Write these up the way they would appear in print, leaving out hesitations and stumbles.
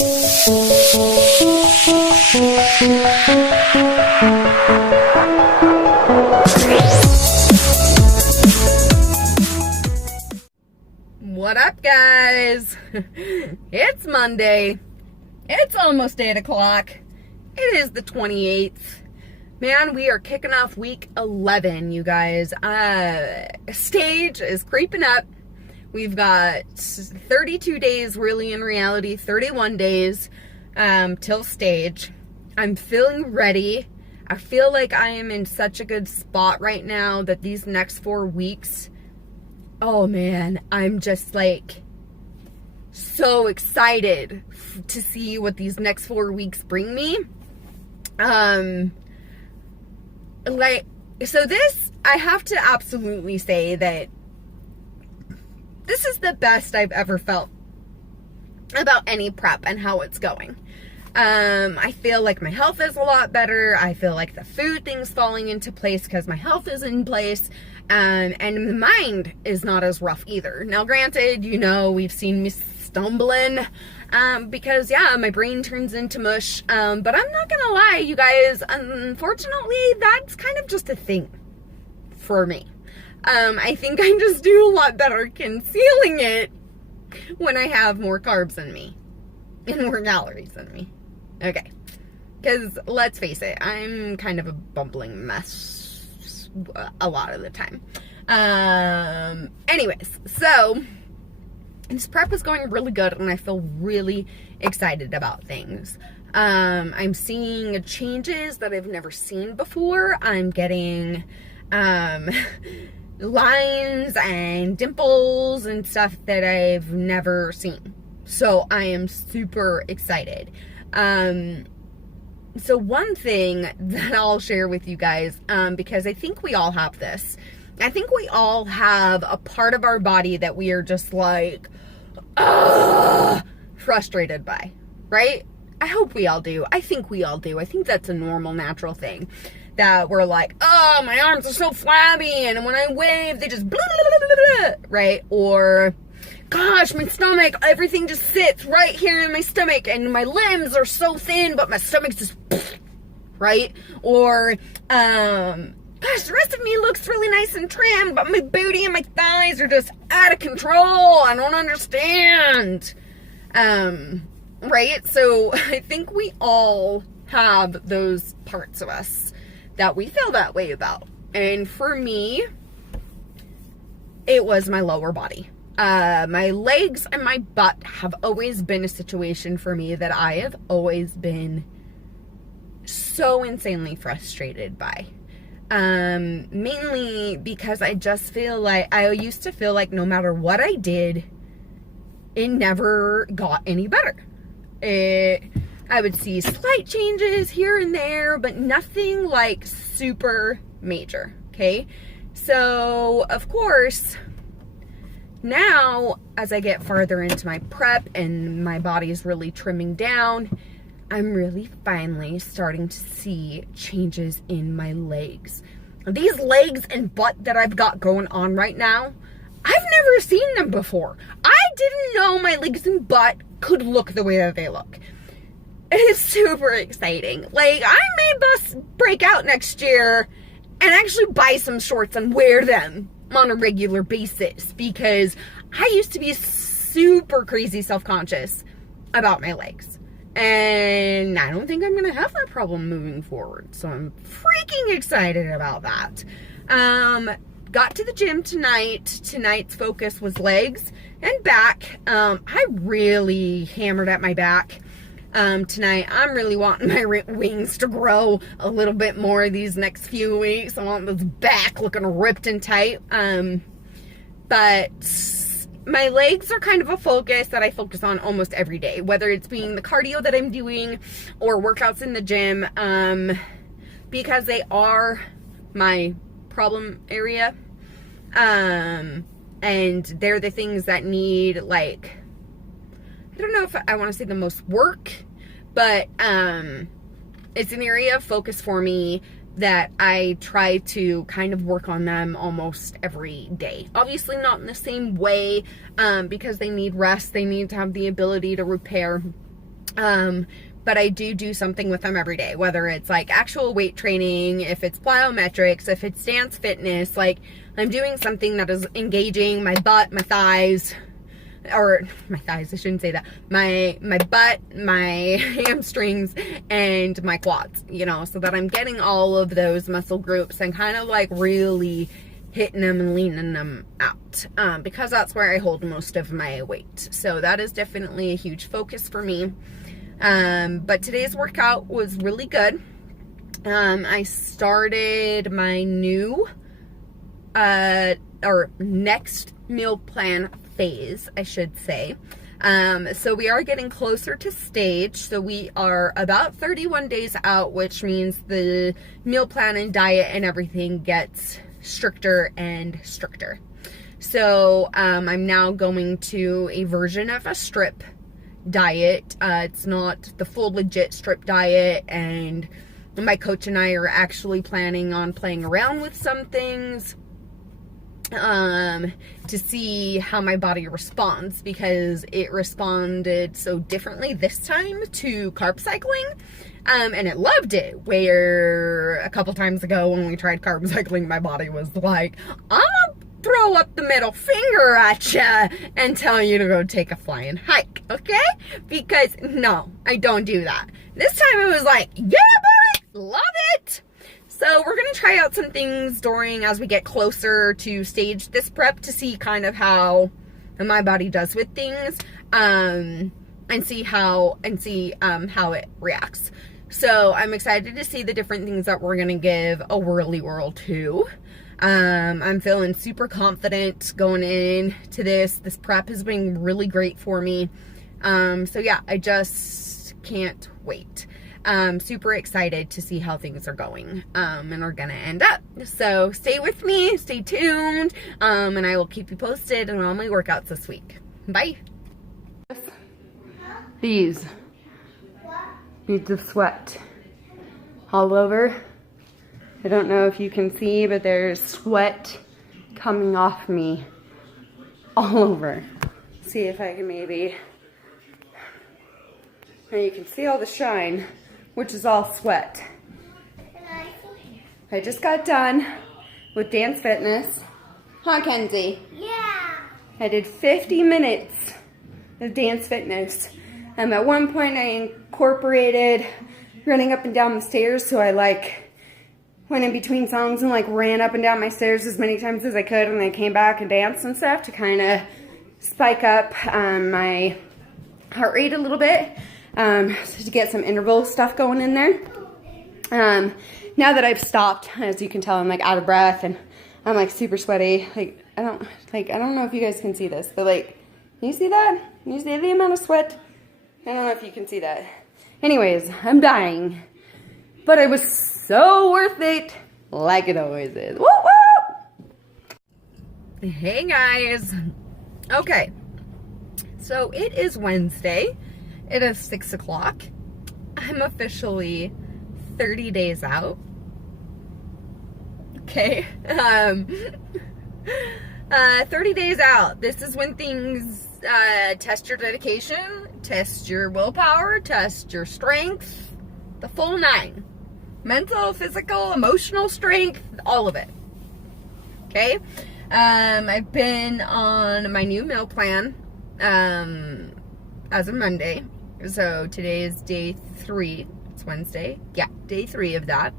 What up, guys? It's Monday. It's almost 8 o'clock. It is the 28th. Man, we are kicking off week 11, you guys. Stage is creeping up. We've got 32 days, really, in reality, 31 days till stage. I'm feeling ready. I feel like I am in such a good spot right now that these next 4 weeks, oh man, I'm just like so excited to see what these next 4 weeks bring me. So this, I have to absolutely say that this is the best I've ever felt about any prep and how it's going. I feel like my health is a lot better. I feel like the food thing's falling into place because my health is in place. And the mind is not as rough either. Now, granted, you know, we've seen me stumbling because, yeah, my brain turns into mush. But I'm not gonna lie, you guys, unfortunately, that's kind of just a thing for me. I think I just do a lot better concealing it when I have more carbs in me and more calories in me. Okay. Because let's face it, I'm kind of a bumbling mess a lot of the time. Anyways, so this prep is going really good and I feel really excited about things. I'm seeing changes that I've never seen before. I'm getting lines and dimples and stuff that I've never seen. So I am super excited. So one thing that I'll share with you guys, because I think we all have this. I think we all have a part of our body that we are just like, frustrated by, right? I hope we all do. I think we all do. I think that's a normal, natural thing. That we're like, oh, my arms are so flabby, and when I wave, they just blah, blah, blah, blah, blah, right? Or, gosh, my stomach, everything just sits right here in my stomach, and my limbs are so thin, but my stomach's just, right? Or, gosh, the rest of me looks really nice and trim, but my booty and my thighs are just out of control. I don't understand. Right? So I think we all have those parts of us that we feel that way about. And for me, it was my lower body. My legs and my butt have always been a situation for me that I have always been so insanely frustrated by. Mainly because I just feel like, I used to feel like no matter what I did, it never got any better. I would see slight changes here and there, but nothing like super major, okay? So, of course, now, as I get farther into my prep and my body is really trimming down, I'm really finally starting to see changes in my legs. These legs and butt that I've got going on right now, I've never seen them before. I didn't know my legs and butt could look the way that they look. It's super exciting. Like, I may break out next year and actually buy some shorts and wear them on a regular basis, because I used to be super crazy self-conscious about my legs. And I don't think I'm going to have that problem moving forward. So I'm freaking excited about that. Got to the gym tonight. Tonight's focus was legs and back. I really hammered at my back tonight. I'm really wanting my wings to grow a little bit more these next few weeks. I want this back looking ripped and tight. But my legs are kind of a focus that I focus on almost every day, whether it's being the cardio that I'm doing or workouts in the gym, because they are my problem area. And they're the things that need, like, I don't know if I want to say the most work, but it's an area of focus for me that I try to kind of work on them almost every day. Obviously not in the same way, because they need rest. They need to have the ability to repair. But I do something with them every day, whether it's like actual weight training, if it's plyometrics, if it's dance fitness. Like, I'm doing something that is engaging my butt, my thighs, or my thighs, I shouldn't say that, my butt, my hamstrings, and my quads, you know, so that I'm getting all of those muscle groups and kind of like really hitting them and leaning them out, because that's where I hold most of my weight. So that is definitely a huge focus for me. But today's workout was really good. I started my new, or next meal plan phase, I should say. So we are getting closer to stage. So we are about 31 days out, which means the meal plan and diet and everything gets stricter and stricter. So, I'm now going to a version of a strip diet. It's not the full legit strip diet, and my coach and I are actually planning on playing around with some things to see how my body responds, because it responded so differently this time to carb cycling, and it loved it, where a couple times ago when we tried carb cycling, my body was like, I'm gonna throw up the middle finger at you and tell you to go take a flying hike, okay? Because no, I don't do that. This time it was like, yeah, buddy, love it. So we're gonna try out some things during, as we get closer to stage this prep, to see kind of how my body does with things, and see how it reacts. So I'm excited to see the different things that we're gonna give a whirly-whirl to. I'm feeling super confident going into this. This prep has been really great for me. So yeah, I just can't wait. Super excited to see how things are going, and are gonna end up. So stay with me, stay tuned, and I will keep you posted on all my workouts this week. Bye. These beads of sweat all over. I don't know if you can see, but there's sweat coming off me all over. See if I can maybe, now you can see all the shine, which is all sweat. I just got done with dance fitness. Huh, Kenzie? Yeah. I did 50 minutes of dance fitness. At one point I incorporated running up and down the stairs, so I went in between songs and ran up and down my stairs as many times as I could, and I came back and danced and stuff to kind of spike up my heart rate a little bit, to get some interval stuff going in there. Now that I've stopped, as you can tell, I'm out of breath and I'm super sweaty. I don't know if you guys can see this, but can you see that? Can you see the amount of sweat? I don't know if you can see that. Anyways, I'm dying, but it was so worth it, like it always is. Woo woo! Hey guys. Okay, so it is Wednesday. It is 6 o'clock. I'm officially 30 days out. Okay. 30 days out. This is when things test your dedication, test your willpower, test your strength, the full 9. Mental, physical, emotional strength, all of it. Okay? I've been on my new meal plan as of Monday. So today is day 3. It's Wednesday. Yeah, day 3 of that.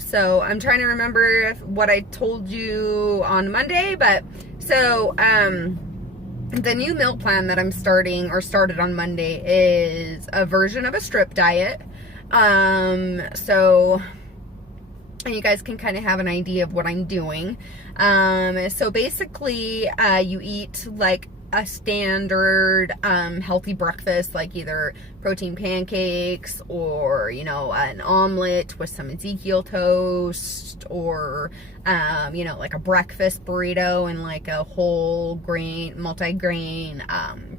So I'm trying to remember what I told you on Monday, but so the new meal plan that I'm started on Monday is a version of a strip diet. So you guys can kind of have an idea of what I'm doing. So basically, you eat a standard healthy breakfast, either protein pancakes or an omelet with some Ezekiel toast, or a breakfast burrito and a whole grain, multi-grain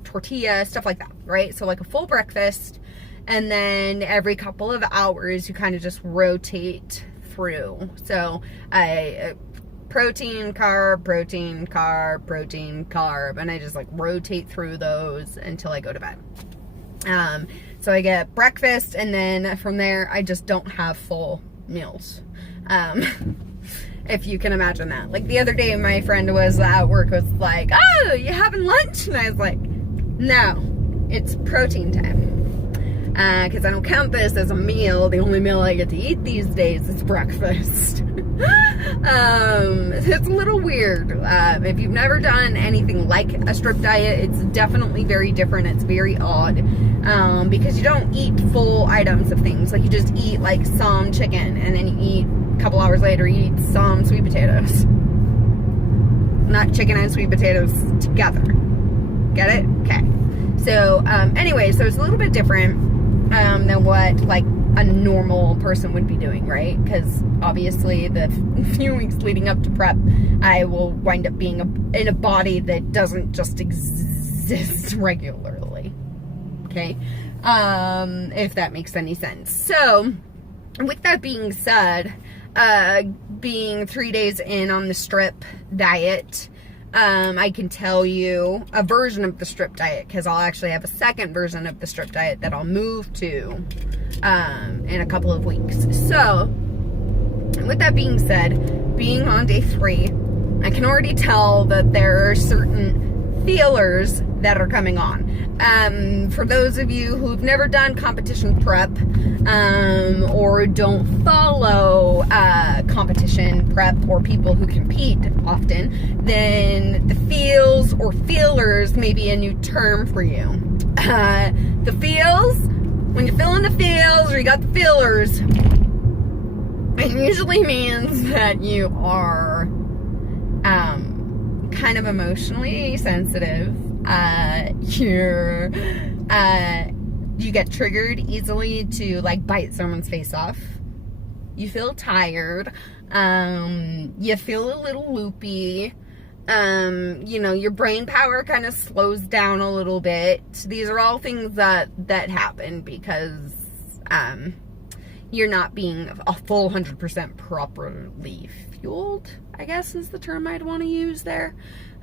tortilla, stuff like that, right? So a full breakfast, and then every couple of hours you kind of just rotate through. So protein, carb, protein, carb, protein, carb, and I just rotate through those until I go to bed. So I get breakfast, and then from there, I just don't have full meals. If you can imagine that. Like the other day, my friend was at work, was like, oh, you having lunch? And I was like, no, it's protein time. Because I don't count this as a meal. The only meal I get to eat these days is breakfast. It's a little weird. If you've never done anything like a strip diet, it's definitely very different. It's very odd. Because you don't eat full items of things. Like you just eat like some chicken, and then you eat, a couple hours later, you eat some sweet potatoes. Not chicken and sweet potatoes together. Get it? Okay. So, anyway, so it's a little bit different than what, like, a normal person would be doing, right? Because, obviously, the few weeks leading up to prep, I will wind up being in a body that doesn't just exist regularly. Okay? If that makes any sense. So, with that being said, being 3 days in on the strip diet, I can tell you a version of the strip diet, because I'll actually have a second version of the strip diet that I'll move to in a couple of weeks. So, with that being said, being on day 3, I can already tell that there are certain feelers that are coming on. For those of you who've never done competition prep, or don't follow competition prep, or people who compete often, then the feels or feelers may be a new term for you. The feels, when you're feeling the feels or you got the feelers, it usually means that you are kind of emotionally sensitive. You get triggered easily to like bite someone's face off. You feel tired. You feel a little loopy. You know, your brain power kind of slows down a little bit. These are all things that happen because you're not being a full 100% properly fueled, I guess is the term I'd want to use there.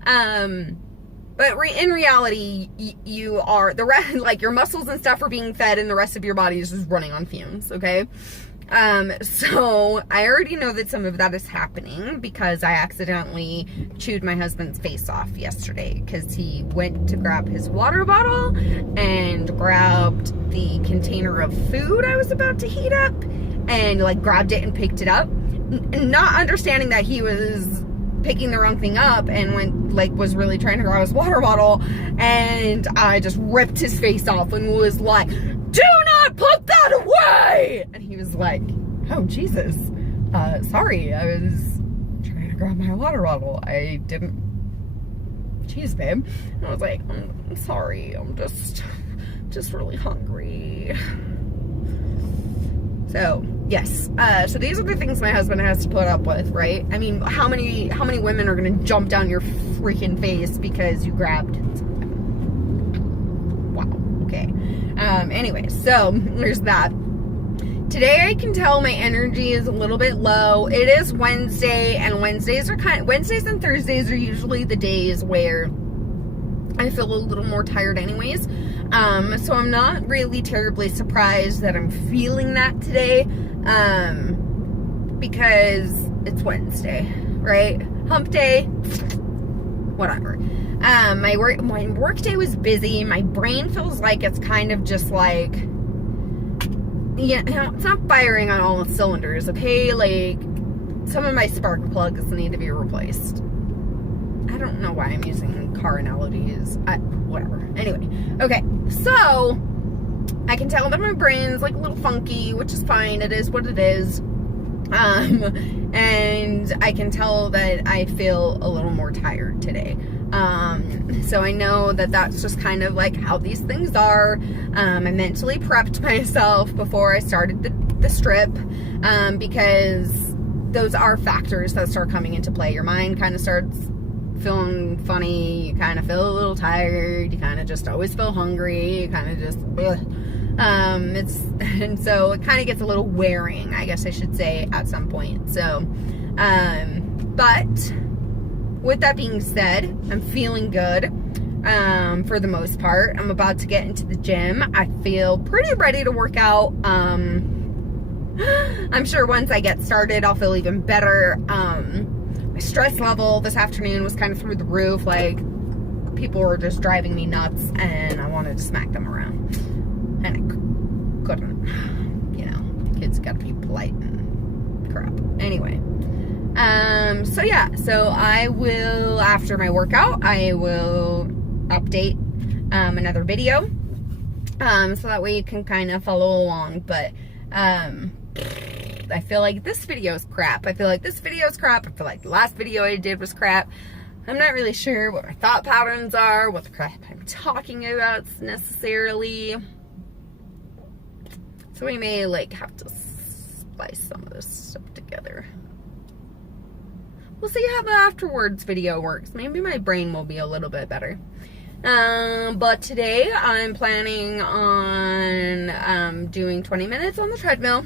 But in reality, you are, like your muscles and stuff are being fed and the rest of your body is just running on fumes, okay? So I already know that some of that is happening because I accidentally chewed my husband's face off yesterday because he went to grab his water bottle and grabbed the container of food I was about to heat up and like grabbed it and picked it up, not understanding that he was picking the wrong thing up and was really trying to grab his water bottle, and I just ripped his face off and was like, do not put that away! And he was like, oh Jesus, sorry, I was trying to grab my water bottle, I didn't, jeez babe. And I was like, I'm sorry, I'm just really hungry. So, yes. So these are the things my husband has to put up with, right? I mean, how many women are going to jump down your freaking face because you grabbed something? Wow. Okay. Anyway, so there's that. Today I can tell my energy is a little bit low. It is Wednesday, and Wednesdays and Thursdays are usually the days where I feel a little more tired anyways. So I'm not really terribly surprised that I'm feeling that today, because it's Wednesday, right? Hump day, whatever. My work day was busy. My brain feels like it's kind of just like, you know, it's not firing on all cylinders, okay? Like, some of my spark plugs need to be replaced. I don't know why I'm using car analogies. Whatever. Anyway. Okay. So, I can tell that my brain's like a little funky, which is fine. It is what it is. And I can tell that I feel a little more tired today. So I know that that's just kind of like how these things are. I mentally prepped myself before I started the strip, because those are factors that start coming into play. Your mind kind of starts feeling funny, you kind of feel a little tired, you kind of just always feel hungry, you kind of just and so it kind of gets a little wearing, I guess I should say, at some point. So but with that being said, I'm feeling good. for the most part. I'm about to get into the gym. I feel pretty ready to work out. I'm sure once I get started, I'll feel even better. My stress level this afternoon was kind of through the roof. Like, people were just driving me nuts, and I wanted to smack them around. And I couldn't. You know, kids gotta be polite and crap. Anyway. So yeah, so I will, after my workout, I will update, another video, so that way you can kind of follow along, but, I feel like this video is crap. I feel like the last video I did was crap. I'm not really sure what my thought patterns are, what the crap I'm talking about necessarily, so we may, like, have to splice some of this stuff together. We'll see how the afterwards video works. Maybe my brain will be a little bit better. But today I'm planning on doing 20 minutes on the treadmill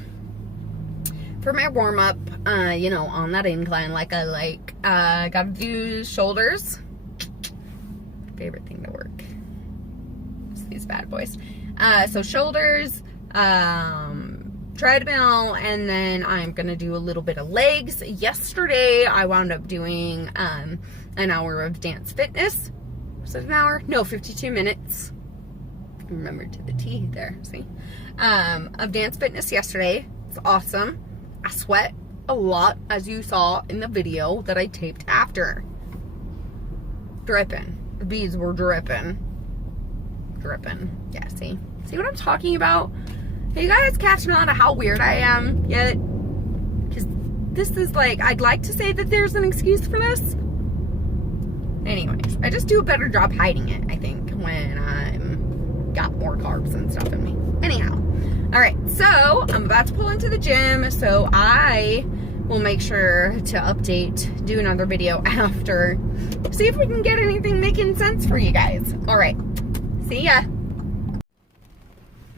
for my warm-up, you know, on that incline like I like. Gotta do shoulders. Favorite thing to work. Just these bad boys. So shoulders, treadmill, and then I'm gonna do a little bit of legs. Yesterday I wound up doing an hour of dance fitness. Was it an hour? No, 52 minutes. Remember to the T there, see? Of dance fitness yesterday. It's awesome. I sweat a lot, as you saw in the video that I taped after. Dripping. The beads were dripping. Dripping. Yeah, see what I'm talking about? Are you guys catching on to how weird I am yet? Because this is like, I'd like to say that there's an excuse for this. Anyways, I just do a better job hiding it, I think, when I'm got more carbs and stuff in me. Anyhow, all right, so I'm about to pull into the gym, so I will make sure to update, do another video after, see if we can get anything making sense for you guys. All right, see ya.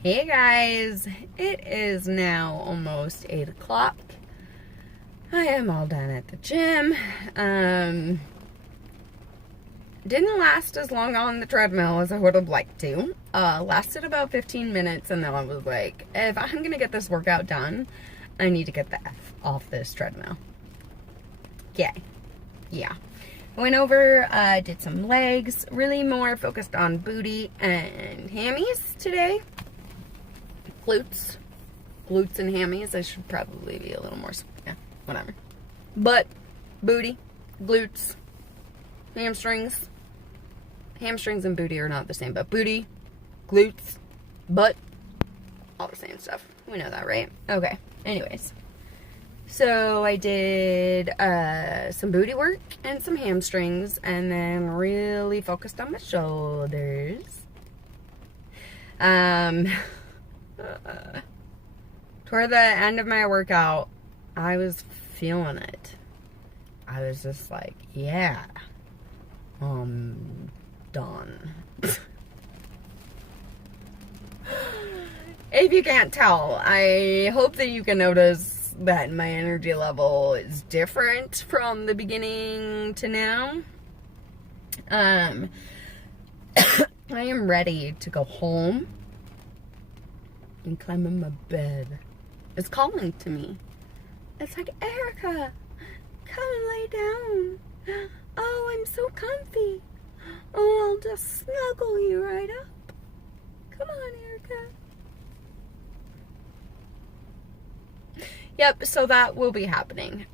Hey guys, it is now almost 8 o'clock. I am all done at the gym. Didn't last as long on the treadmill as I would have liked to. Lasted about 15 minutes, and then I was like, if I'm gonna get this workout done, I need to get the F off this treadmill. Yeah. I went over, did some legs, really more focused on booty and hammies today. Glutes and hammies. I should probably be a little more, yeah, whatever. But booty, glutes, hamstrings. Hamstrings and booty are not the same, but booty, glutes, butt, all the same stuff. We know that, right? Okay. Anyways, so I did some booty work and some hamstrings, and then really focused on my shoulders. Toward the end of my workout, I was feeling it. I was just like, yeah, done. If you can't tell, I hope that you can notice that my energy level is different from the beginning to now. I am ready to go home and climb in my bed. It's calling to me. It's like, Erica, come and lay down. Oh, I'm so comfy. Oh, I'll just snuggle you right up. Come on, Erica. Yep, so that will be happening.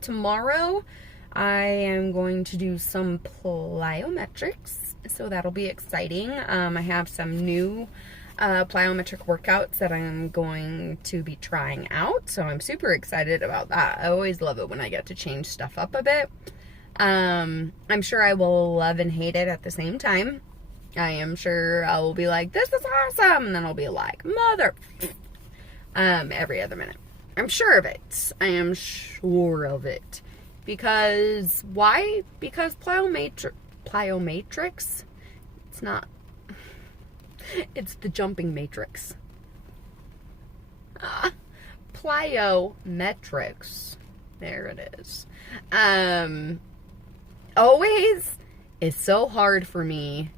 Tomorrow I am going to do some plyometrics, so that'll be exciting. I have some new plyometric workouts that I'm going to be trying out, so I'm super excited about that. I always love it when I get to change stuff up a bit. I'm sure I will love and hate it at the same time. I am sure I will be like, this is awesome, and then I'll be like, mother, every other minute. I'm sure of it. I am sure of it. Because, why? Because plyometrics, it's not, it's the jumping matrix. Plyometrics. There it is. Always is so hard for me,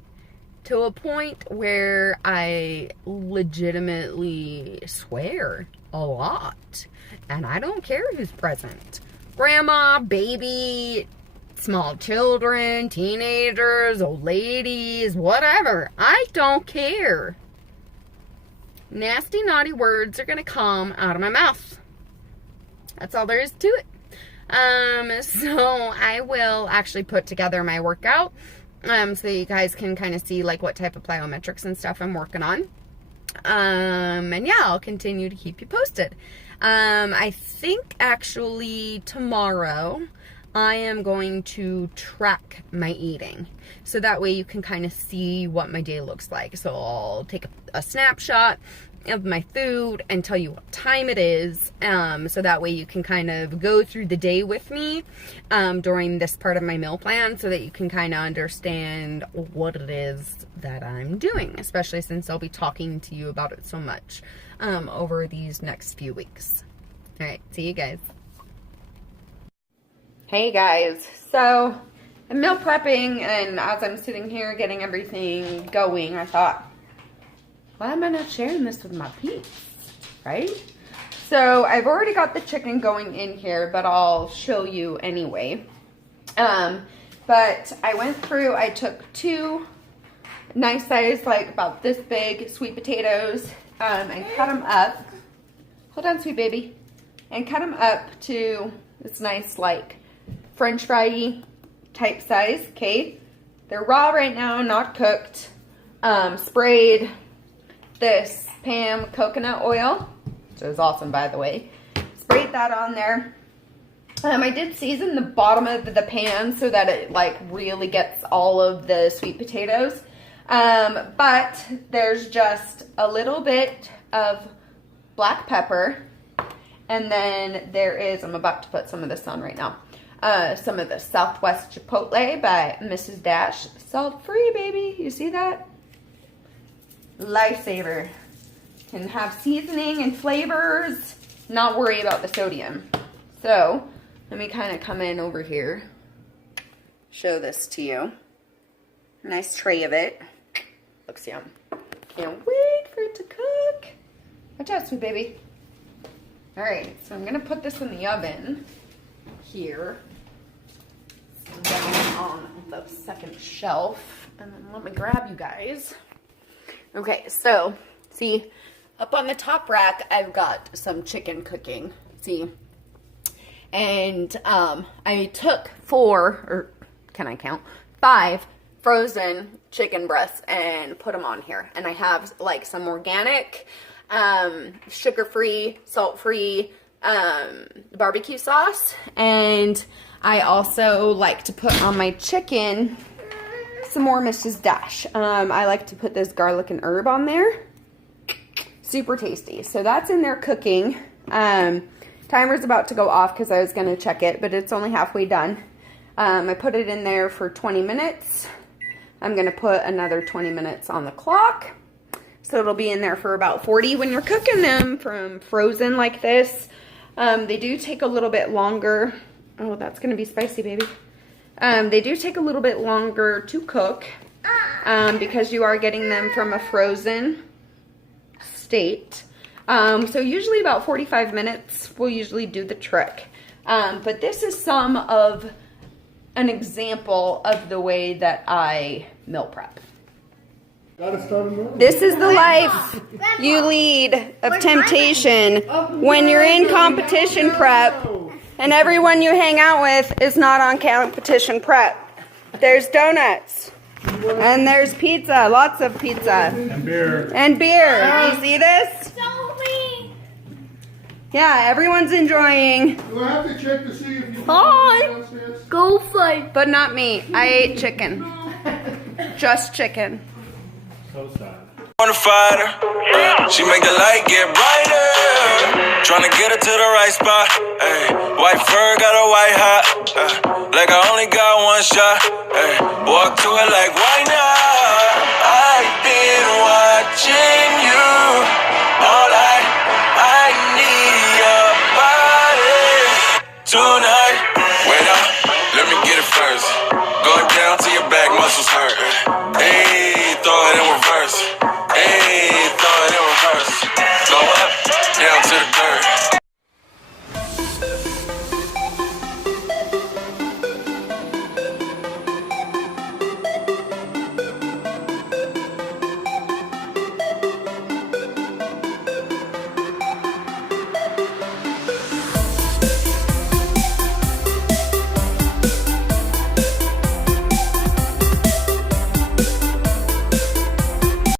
to a point where I legitimately swear a lot. And I don't care who's present. Grandma, baby, small children, teenagers, old ladies, whatever. I don't care. Nasty, naughty words are gonna come out of my mouth. That's all there is to it. So I will actually put together my workout, so you guys can kind of see like what type of plyometrics and stuff I'm working on. And yeah, I'll continue to keep you posted. I think actually tomorrow I am going to track my eating, so that way you can kind of see what my day looks like. So I'll take a snapshot of my food and tell you what time it is, so that way you can kind of go through the day with me during this part of my meal plan, so that you can kind of understand what it is that I'm doing, especially since I'll be talking to you about it so much over these next few weeks. All right, see you guys. Hey guys, so I'm meal prepping, and as I'm sitting here getting everything going, I thought, why am I not sharing this with my peeps, right? So I've already got the chicken going in here, but I'll show you anyway. But I went through, I took 2 nice size, like about this big sweet potatoes, and cut them up. Hold on, sweet baby. And cut them up to this nice, like, French fry type size, okay? They're raw right now, not cooked. Sprayed this Pam coconut oil, which is awesome, by the way. Sprayed that on there. I did season the bottom of the pan so that it like really gets all of the sweet potatoes. But there's just a little bit of black pepper, and then there is, I'm about to put some of this on right now, some of the Southwest Chipotle by Mrs. Dash. Salt free, baby. You see that? Lifesaver. Can have seasoning and flavors, not worry about the sodium. So let me kind of come in over here, show this to you. Nice tray of it. Looks yum. Can't wait for it to cook. Watch out, sweet baby. All right, so I'm gonna put this in the oven here. On the second shelf, and then let me grab you guys. Okay, so see, up on the top rack, I've got some chicken cooking. See, and I took 4, or can I count? 5 frozen chicken breasts and put them on here. And I have like some organic, sugar-free, salt-free barbecue sauce, and I also like to put on my chicken some more Mrs. Dash. I like to put this garlic and herb on there. Super tasty. So that's in there cooking. Timer's about to go off because I was going to check it, but it's only halfway done. I put it in there for 20 minutes. I'm going to put another 20 minutes on the clock. So it'll be in there for about 40. When you're cooking them from frozen like this, they do take a little bit longer. Oh, that's going to be spicy, baby. They do take a little bit longer to cook because you are getting them from a frozen state. So usually about 45 minutes will usually do the trick. But this is some of an example of the way that I meal prep. This is the life you lead of temptation when you're in competition prep and everyone you hang out with is not on competition prep. There's donuts and there's pizza, lots of pizza. And beer. And beer. You see this? Yeah, everyone's enjoying. Do I have to check to see if you Fine. Go fight. But not me. I ate chicken. Just chicken. So sad. On the fighter, she make the light get brighter. Tryna get her to the right spot. Ay, white fur got a white hot. Like I only got one shot. Ay, walk to it like why not?